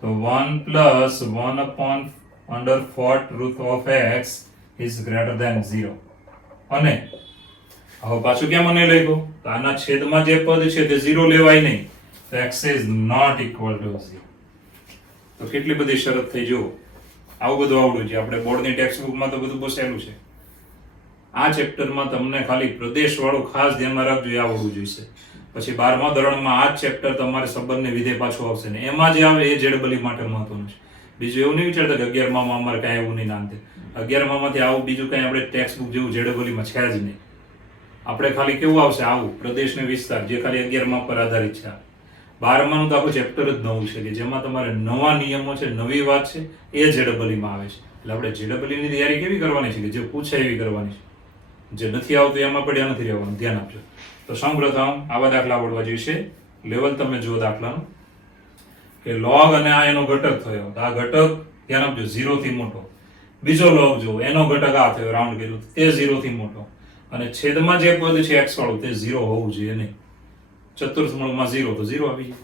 તો 1 plus 1/4 x is greater than 0. અને હવે પાછું કેમ મને લખ્યું? તો આના છેદમાં જે પદ છે તે 0 લેવાય નહીં, તો x is not equal to 0. તો કેટલી બધી શરત થઈ જો. આવું બધું આવડું છે, આપણે બોર્ડની ટેક્સ્ટ બુકમાં તો બધું પૂછેલું છે. આ ચેપ્ટરમાં તમને ખાલી પ્રદેશ વાળું ખાસ ધ્યાનમાં રાખજો, એ આવડવું જોઈએ. પછી 12મા ધોરણમાં આ ચેપ્ટર તમારે સંબંધને વિધેય પાછું આવશે ને એમાં જે આવે એ ZEE માટે મહત્વનું છે. બીજું એવું નહીં વિચારતા કે 11માં અમારે કાંઈ એવું નહીં નામ. 11માંથી આવું બીજું કાંઈ આપણે ટેક્સ્ટ બુક જેવું ZEE માં છે જ નહીં. આપણે ખાલી કેવું આવશે? આવું પ્રદેશ ને વિસ્તાર, જે ખાલી 11મા પર આધારિત છે. 12માનું તો આખું ચેપ્ટર જ નવું છે કે જેમાં તમારે નવા નિયમો છે, નવી વાત છે, એ ZEE માં આવે છે. એટલે આપણે ZEE ની તૈયારી કેવી કરવાની છે કે જે પૂછે એવી કરવાની છે. જે નથી આવતું એમાં પડ્યા નથી રહેવાનું, ધ્યાન આપજો. તો સૌપ્રથમ આવા દાખલા આવડવા જોઈશે. લેવલ તમે જુઓ દાખલાનું કે log અને આ એનો ઘટક થયો, તો આ ઘટક ધ્યાન આપજો 0 થી મોટો. બીજો log જો, એનો ઘટક આ થયો, રાઉન્ડ કર્યું, તે 0 થી મોટો. અને છેદમાં જે પદ છે x વાળું તે 0 હોવું જોઈએ નહીં. ચતુર્થ મૂળમાં 0 તો 0 આવી જાય.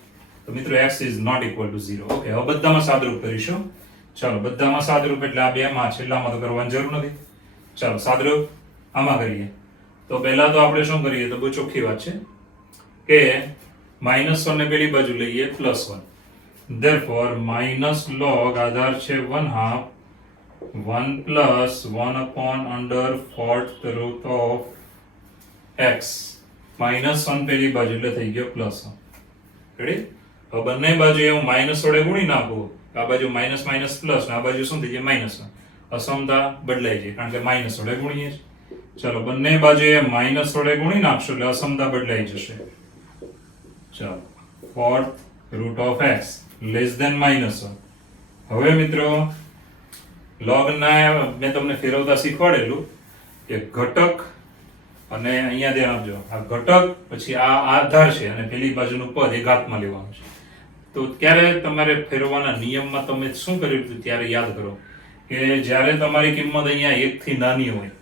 તો મિત્રો x is not equal to 0. Okay, હવે બધામાં સાદરૂપ કરીશું. ચાલો બધામાં સાદરૂપ એટલે આ બેમાં, છેલ્લામાં તો કરવાની જરૂર નથી. ચાલો સાદરૂપ આમાં કરીએ. તો પહેલા તો આપણે શું કરીએ? તો બહુ ચોખ્ખી વાત છે કે -1 ને પેલી બાજુ લઈએ +1. therefore -log, આધાર છે 1/2, 1 plus 1/4 x -1 પેલી બાજુ એટલે થઈ ગયો +1. રેડી? હવે બંને બાજુ હું માઇનસ વડે ગુણી નાખું, આ બાજુ માઇનસ માઇનસ પ્લસ, આ બાજુ શું થઈ જાય? -1. અસમતા બદલાઈ જાય કારણ કે માઇનસ વડે ગુણીએ છીએ. ચલો બંને બાજુએ માઇનસ વડે ગુણી નાખશો એટલે અસમતા બદલાઈ જશે. ચાલો √x લેસ ધેન -1. હવે મિત્રો log ના મેં તમને ફેરવતા શીખવાડેલું કે ઘટક અને અહીંયા ધ્યાન આપજો, આ ઘટક પછી આ આધાર છે અને પેલી બાજુનું પદ એ ઘાતમાં લેવાનું છે. તો ત્યારે તમારે ફેરવવાના નિયમમાં તમે શું કર્યું હતું ત્યારે યાદ કરો કે જ્યારે તમારી કિંમત અહીંયા 1 થી નાની હોય,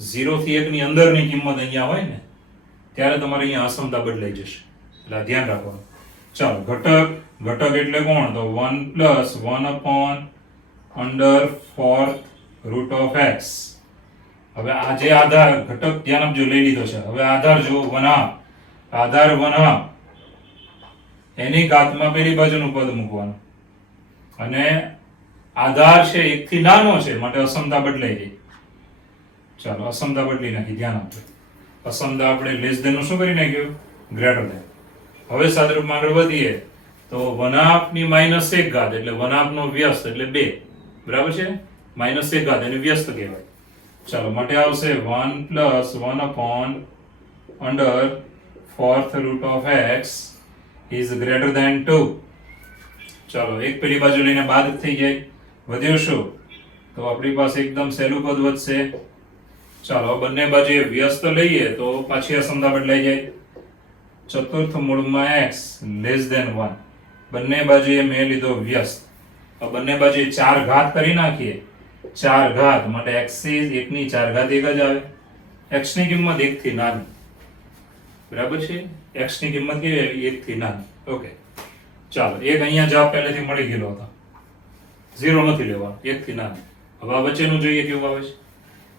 0 થી 1 ની અંદરની કિંમત અહીંયા હોય ને, ત્યારે તમારે અહીંયા અસમતા બદલાઈ જશે. એટલે ધ્યાન રાખવાનું ચાલો ઘટક એટલે કોણ? તો 1 plus 1 upon under fourth root of x. હવે આ જે આધાર ઘટક ધ્યાન આપજો લઈ લીધો છે. હવે આધાર જો 1 આધાર 1 એની ઘાતમાં પેલી બાજુનું પદ મૂકવાનું અને આધાર છે 1 થી નાનો છે માટે અસમતા બદલાઈ ગઈ. ચાલો અસમતા બદલી નાખી. ધ્યાન આપજો અસમતા આપણે લેસ ધેન નું શું કરી નાખ્યું? Greater than. હવે સાદરૂપમાં આગળ વધીએ તો 1/2 ની -1 ઘાત એટલે 1/2 નો વ્યસ્ત એટલે 2. બરાબર છે? -1 ઘાત એને વ્યસ્ત કહેવાય. ચાલો માટે આવશે 1 plus 1 upon under fourth root of x is greater than 2. ચાલો એક પેલી બાજુ લઈને બાદ થઈ જાય. વધ્યું શું? તો આપણી પાસે એકદમ સહેલું પદ વધશે. ચાલો બંને બાજુએ વ્યસ્ત લઈએ તો પાછી અસમતા બદલાઈ જાય. ચતુર્થ મૂળમાં x લેસ ધેન 1. બંને બાજુએ મેં લીધો વ્યસ્ત. હવે બંને બાજુએ 4 ઘાત કરી નાખીએ. 4 ઘાત માટે x ઇઝ 1 ની 4 ઘાત 1 જ આવે. x ની કિંમત 1 થી નાની. બરાબર છે? x ની કિંમત કેવી આવી? 1 થી નાની. ઓકે ચાલો એક અહીંયા જવાબ પહેલેથી મળી ગયેલો હતો. 0 નથી લેવાનો, 1 થી નાની. હવે આ વચ્ચેનું જોઈએ કેવું આવે છે.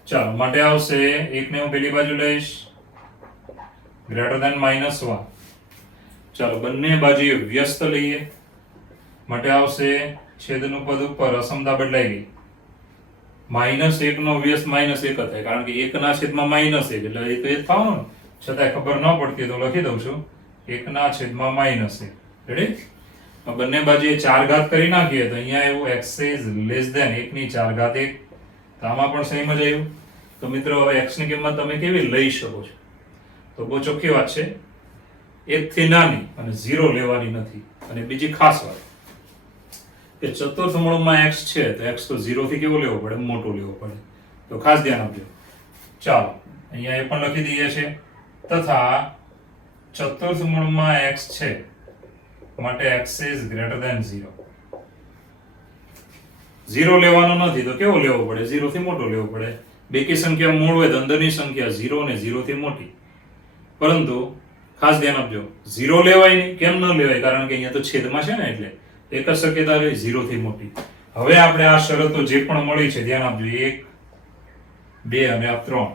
ચાલો માટે આવશે 1 ને હું પેલી બાજુ લઈશ ગ્રેટર ધેન -1. ચાલો બંને બાજુએ વ્યસ્ત લઈએ માટે આવશે છેદનું પદ ઉપર અસમતા બદલાઈ ગઈ. -1 નો વ્યસ્ત -1 જ થાય કારણ કે 1 ના છેદમાં -1 એટલે એ તો એ જ થવાનું ને. છતાંય ખબર ન પડતી તો લખી દઉં છું 1 ના છેદમાં -1. રેડી? બંને બાજુએ 4 ઘાત કરી નાખીએ તો અહીંયા એવું x ઇઝ લેસ ધેન 1 ની 4 ઘાત 1. તો આમાં પણ સેમ જ આવ્યું. તો મિત્રો હવે x ની કિંમત તમે કેવી લઈ શકો છો? તો બહુ ચોખ્ખી વાત છે 1 થી નાની અને 0 લેવાની નથી. અને બીજી ખાસ વાત કે ચતુર્થ મૂળમાં x છે તો x તો 0 થી કેવો લેવો પડે? મોટો લેવો પડે. તો ખાસ ધ્યાન આપજો. ચાલો અહીંયા એ પણ લખી દઈએ છે તથા ચતુર્થ મૂળમાં x છે માટે x ઇઝ ગ્રેટર ધેન 0. 0 લેવાનો નથી તો કેવો લેવો પડે? 0 થી મોટો લેવો પડે. બેકી સંખ્યા મૂળ હોય તો અંદરની સંખ્યા 0 અને 0 થી મોટી. પરંતુ ખાસ ધ્યાન આપજો 0 લેવાય નહીં. કેમ ન લેવાય? કારણ કે અહીંયા તો છેદમાં છે ને એટલે એક જ શક્યતા રહી 0 થી મોટી. હવે આપણે આ શરતો જે પણ મળી છે ધ્યાન આપજો 1 2 અને આ 3.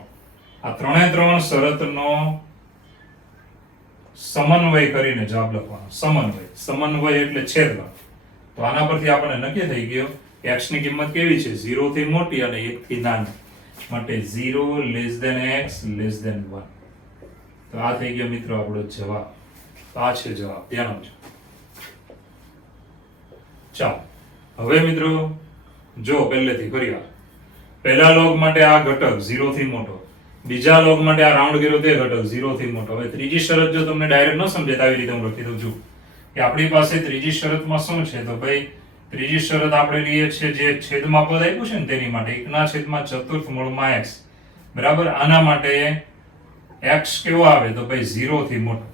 આ ત્રણે ત્રણ શરતનો સમન્વય કરીને જવાબ લખવાનો. સમન્વય એટલે છેદમાં. તો આના પરથી આપણને નક્કી થઈ ગયો x ની કિંમત કેવી છે? 0 થી મોટી અને 1 થી નાની માટે 0 less than x less than 1. તો આ થઈ ગયો મિત્રો આપણો જવાબ. આ છે જવાબ. ધ્યાન આપજો. ચાલો હવે મિત્રો જો પહેલેથી ફરીવાર પહેલા લોગ માટે આ ઘટક 0 થી મોટો, બીજા લોગ માટે આ રાઉન્ડ કર્યો તે ઘટક 0 થી મોટો. હવે ત્રીજી શરત જો તમને ડાયરેક્ટ ન સમજે તો આવી રીતે હું લખી દઉં છું કે આપણી પાસે ત્રીજી શરતમાં શું છે? તો ભાઈ ત્રીજી શરત આપણે લઈએ છે જે છેદમાં પદ આપ્યું છે ને તેની માટે 1 ના છેદમાં ચતુર્થ મૂળમાં x બરાબર. આના માટે x કેવો આવે? તો ભાઈ 0 થી મોટો.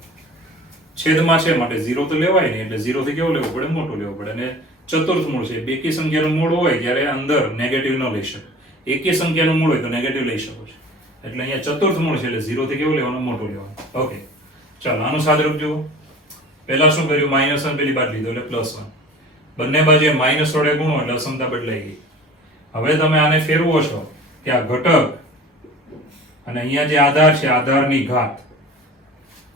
છેદમાં છે માટે 0 તો લેવાય નહીં એટલે 0 થી કેવો લેવો પડે? મોટો લેવો પડે. અને ચતુર્થ મૂળ છે. બેકી સંખ્યાનું મૂળ હોય ત્યારે અંદર નેગેટિવ ન લઈ શકો. એકી સંખ્યાનું મૂળ હોય તો નેગેટિવ લઈ શકો છો. એટલે અહીંયા ચતુર્થ મૂળ છે એટલે 0 થી કેવો લેવાનો? મોટો લેવાનો. ઓકે ચાલો આનું સાદરૂપ જુઓ. પહેલા શું કર્યું? -1 પેલી બાદ લીધો એટલે +1. બંને બાજુએ માઇનસ વડે ગુણો એટલે અસમતા બદલાઈ ગઈ. હવે તમે આને ફેરવો છો કે આ ઘટક અને અહીંયા જે આધાર છે આધારની ઘાત,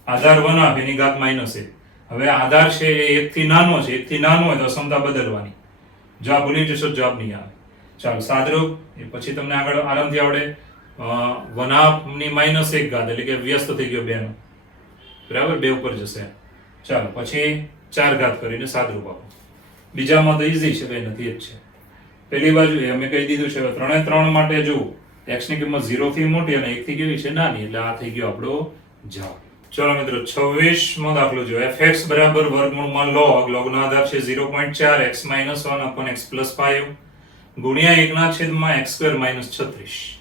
આધાર 1 એની ઘાત -1. હવે આધાર છે એ 1 થી નાનો છે. 1 થી નાનો હોય તો અસમતા બદલવાની. જવાબ ભૂલી જશો જવાબ નહીં આવે. ચાલો સાદરૂપ એ પછી તમને આગળ આરામથી આવડે. 1/2 ની -1 ઘાત એટલે કે વ્યસ્ત થઈ ગયો 2 નો બરાબર 2 ઉપર જશે. ચાલો પછી 4 ઘાત કરીને સાદરૂપ આપો. બીજામાં તો ઈઝી છે, કઈ નથી જ છે. પેલી બાજુ અમે કહી દીધું છે ત્રણે ત્રણ માટે જો x ની કિંમત 0 થી મોટી અને 1 થી કેવી છે? નાની. એટલે આ થઈ ગયો આપણો જવાબ. ચલો મિત્રો 26મો દાખલો જો fx બરાબર વર્ગમૂળમાં log નો આધાર છે 0.4 x - 1 upon x + 5 ગુણ્યા 1 ના છેદમાં x² - 36.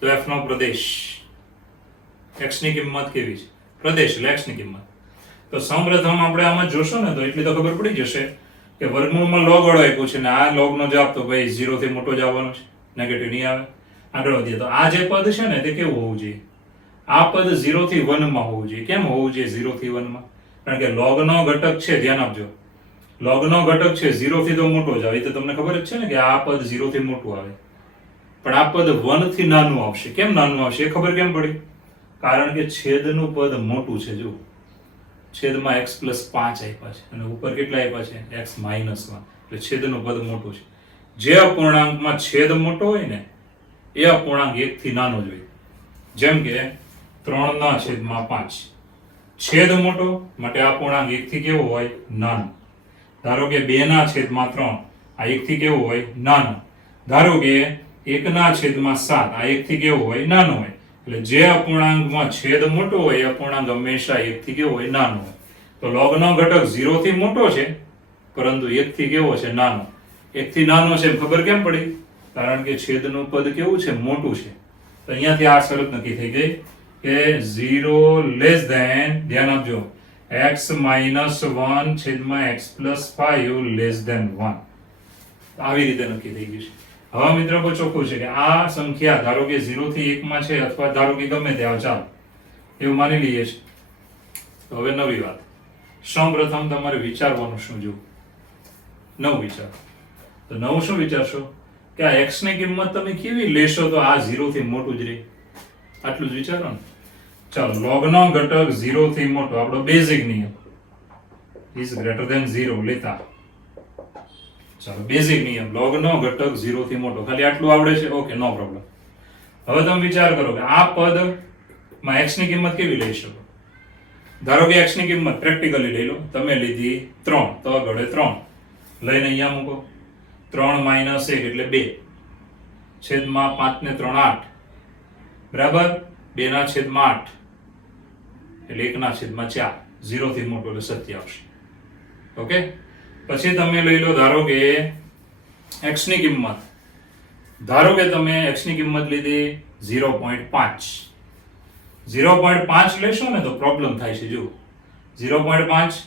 તો f નો પ્રદેશ x ની કિંમત કેવી છે? પ્રદેશ એટલે x ની કિંમત. તો સૌપ્રથમ આપણે આમાં જોશો ને તો એટલી તો ખબર પડી જશે કે વર્ગમૂળમાં log વાળો આપ્યો છે ને આ log નો જવાબ તો ભાઈ 0 થી મોટો જ આવવાનો છે, નેગેટિવ નહીં આવે. આગળ વધીએ તો આ જે પદ છે ને તે કેવું હોવું જોઈએ? આ પદ 0 થી 1 માં હોવું જોઈએ. કેમ હોવું જોઈએ 0 થી 1 માં? કારણ કે લોગનો ઘટક છે, ધ્યાન આપજો, લોગનો ઘટક છે 0 થી તો મોટો જ આવે, એ તો તમને ખબર જ છે ને કે આ પદ 0 થી મોટું આવે, પણ આ પદ 1 થી નાનું આવશે. કેમ નાનું આવશે એ ખબર કેમ પડી? કારણ કે છેદનું પદ મોટું છે. જો છેદમાં x + 5 આપ્યા છે અને ઉપર કેટલા આપ્યા છે? x - 1. એટલે છેદનું પદ મોટું છે. જે અપૂર્ણાંકમાં છેદ મોટો હોય ને એ અપૂર્ણાંક 1 થી નાનો જ હોય. જેમ કે 3/5 છેદ મોટો માટે આ અપૂર્ણાંક 1 થી કેવો હોય? નાનો. ધારો કે 2/3 આ 1 થી કેવો હોય? નાનો. ધારો કે 1/7 આ 1 થી કેવો હોય? નાનો હોય. એટલે જે અપૂર્ણાંકમાં છેદ મોટો હોય એ અપૂર્ણાંક હંમેશા 1 થી કેવો હોય? નાનો હોય. તો લોગનો ઘટક 0 થી મોટો છે પરંતુ 1 થી કેવો છે? નાનો. 1 થી નાનો છે ખબર કેમ પડી? કારણ કે છેદનું પદ કેવું છે? મોટું છે. તો અહીંયાથી આ શરત નક્કી થઈ ગઈ કે 0 લેસ ધેન, ધ્યાન આપજો, x - 1 છેદમાં x + 5 લેસ ધેન 1. આવી રીતે નક્કી થઈ ગયું છે. હવે મિત્રો કોઈ ચોખ્ખું છે કે આ સંખ્યા ધારો કે 0 થી 1 માં છે અથવા ધારો કે ગમે તે આવે, ચાલો એવું માની લઈએ છે. તો હવે નવી વાત, સૌપ્રથમ તમારે વિચારવાનું શું? જો નવું વિચાર. તો નવું શું વિચારશો કે આ x ની કિંમત તમે કેવી લેશો તો આ 0 થી મોટું જ રહે, આટલું જ વિચારો ને. ચાલો, લોગનો ઘટક 0 થી મોટો, આપણો બેઝિક નિયમ ઇઝ ગ્રેટર ધેન 0 લેતા. ચાલો, બેઝિક નિયમ, લોગનો ઘટક 0 થી મોટો, ખાલી આટલું આવડે છે? ઓકે, નો પ્રોબ્લેમ. હવે તમે વિચાર કરો કે આ પદ માં x ની કિંમત કેવી લઈ શકો? ધારો કે x ની કિંમત પ્રેક્ટિકલી લઈ લો, તમે લીધી 3, તો ગળે 3 લઈને અહીંયા મૂકો. 3 - 1 એટલે 2 છેદમાં 5 ને 3 8 બરાબર, 2/8 એટલે 1/4. 0 થી મોટો એટલે સત્ય આવશે. ઓકે, પછી તમે લઈ લો ધારો કે x ની કિંમત, ધારો કે તમે x ની કિંમત લીધી 0.5. 0.5 લેશો ને તો પ્રોબ્લેમ થાય છે. જો 0.5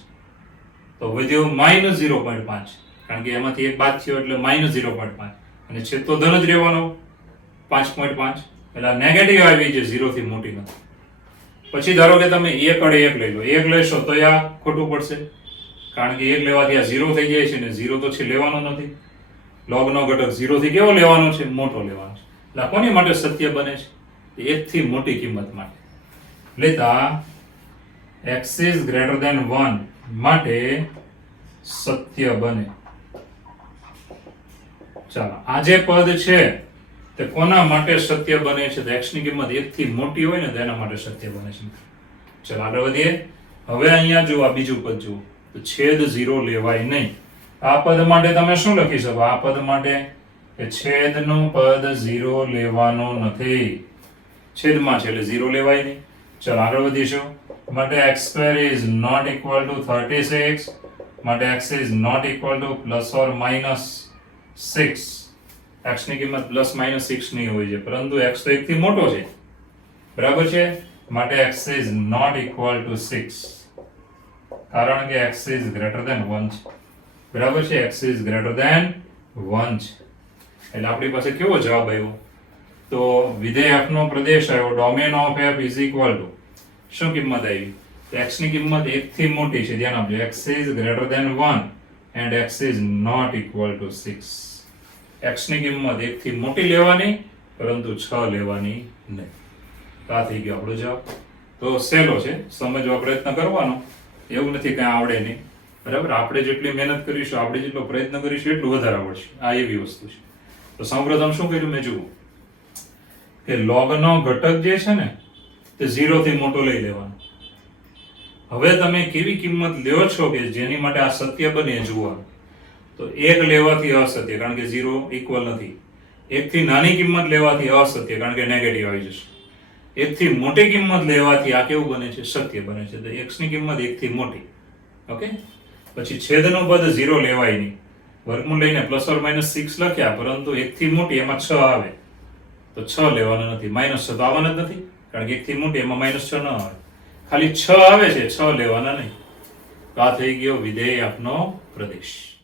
તો વધ્યો -0.5, કારણ કે એમાંથી એક બાદ થયો એટલે -0.5 અને છેદ તો ધન જ રહેવાનો 5.5, એટલે નેગેટિવ આવી છે 0 થી મોટી નથી. પછી ધારો કે તમે 1 અડે 1 લઈ લો, 1 લેશો તો આ ખોટું પડશે, કારણ કે 1 લેવાથી આ 0 થઈ જાય છે ને 0 તો છે લેવાનો નથી. લોગનો ઘટક 0 થી કેવો લેવાનો છે? મોટો લેવાનો છે. એટલે કોની માટે સત્ય બને છે? 1 થી મોટી કિંમત માટે લેતા x is greater than 1 માટે સત્ય બને. ચાલો, આ જે પદ છે તે કોના માટે સત્ય બને છે? તો x ની કિંમત 1 થી મોટી હોય ને તો એના માટે સત્ય બને છે. ચાલો આગળ વધીએ. હવે અહીંયા જુઓ, આ બીજું પદ જુઓ, તો છેદ 0 લેવાય નહીં. આ પદ માટે તમે શું લખી શકો? આ પદ માટે કે છેદનું પદ 0 લેવાનું નથી, છેદમાં છે એટલે 0 લેવાય નહીં. ચાલો આગળ વધીશું. માટે x² is not equal to 36, માટે x is not equal to ±6. x ની કિંમત ±6 નહીં હોય છે, પરંતુ x તો 1 થી મોટો છે, બરાબર છે, માટે x is not equal to 6, કારણ કે x is greater than 1 છે, બરાબર છે, x is greater than 1 છે. એટલે આપણી પાસે કેવો જવાબ આવ્યો? તો વિધેય f નો પ્રદેશ આવ્યો, domain of f is equal to શું કિંમત આવી? x ની કિંમત 1 થી મોટી છે, ધ્યાન આપજો, x is greater than 1 and x is not equal to 6. x ની કિંમત 1 થી મોટી લેવાની, પરંતુ 6 લેવાની નહીં. આ થઈ ગયો આપણો જવાબ. તો સહેલો છે, સમજવા પ્રયત્ન કરવાનો, એવું નથી કઈ આવડે નહીં, બરાબર. આપણે જેટલી મહેનત કરીશું, આપણે જેટલો પ્રયત્ન કરીશું એટલું વધારે આવડશે, આ એવી વસ્તુ છે. તો સૌપ્રથમ શું કર્યું મેં? જુઓ કે લોગનો ઘટક જે છે ને તે 0 થી મોટો લઈ લેવાનો. હવે તમે કેવી કિંમત લ્યો છો કે જેની માટે આ સત્ય બને જોવાનું? તો 1 લેવાથી અસત્ય, કારણ કે 0 ઇક્વલ નથી. 1 થી નાની કિંમત લેવાથી અસત્ય, કારણ કે નેગેટિવ આવી જશે. 1 થી મોટી કિંમત લેવાથી આ કેવું બને છે? સત્ય બને છે. તો x ની કિંમત 1 થી મોટી. ઓકે, પછી છેદનું પદ 0 લેવાય નહીં, વર્ગમૂળ લઈને ±6 લખ્યા, પરંતુ 1 થી મોટી એમાં 6 આવે તો 6 લેવાના નથી. -6 તો આવવાના જ નથી, કારણ કે 1 થી મોટી એમાં -6 ન આવે, ખાલી 6 આવે છે, 6 લેવાના નહીં. તો આ થઈ ગયો વિધેય આપનો પ્રદેશ.